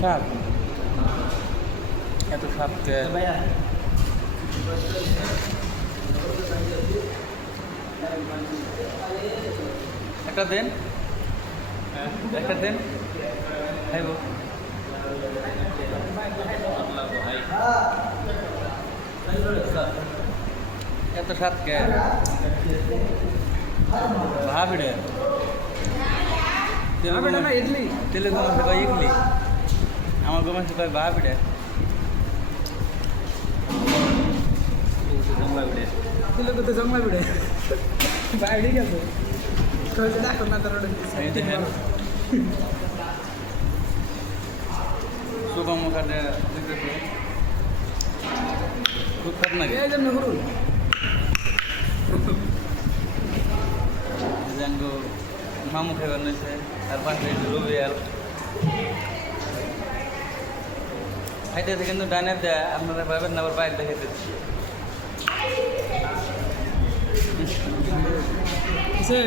সাপ এত সাপকে একটা দেন একটা দেন খাইব এত সাপকে ভাবিড়ে ইডলি তেলে গোমাসে কয় ইডলি আমার গোমাসে কয় ভাবিড়ে জংলা বিড়ে তুলে তো জমা বিড়ে বাইরে গেছে কইছে না কোন তার এই দেখেন সুগম কাটে দেখতেছে খুব খারাপ এই জন্য হরুন জাঙ্গো মামু খাইবার নইছে আর পাশে রুবিয়াল খাইতেছে কিন্তু ডানের দেয়া আপনারা পাবেন না আবার বাইরে দেখাইতে কিসে